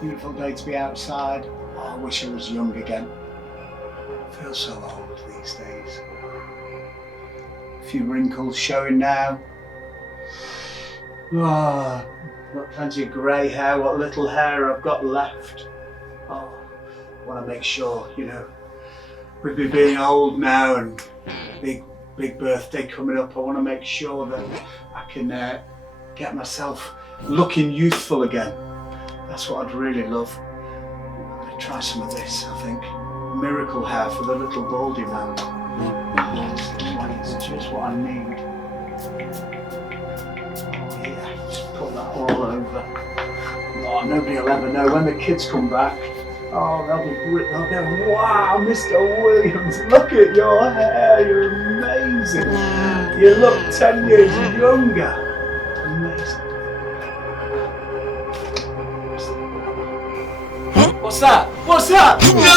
Beautiful day to be outside. Oh, I wish I was young again. I feel so old these days. A few wrinkles showing now. Oh, got plenty of grey hair, what little hair I've got left. Oh, I want to make sure, you know, with me being old now and big birthday coming up, I want to make sure that I can get myself looking youthful again. That's what I'd really love. I'm going to try some of this, I think. Miracle hair for the little baldy man. It's just what I need. Oh yeah, just put that all over. Oh, nobody will ever know. When the kids come back, oh, they'll go, wow, Mr. Williams, look at your hair, you're amazing. You look 10 years younger. Amazing. What's that? What's that? No!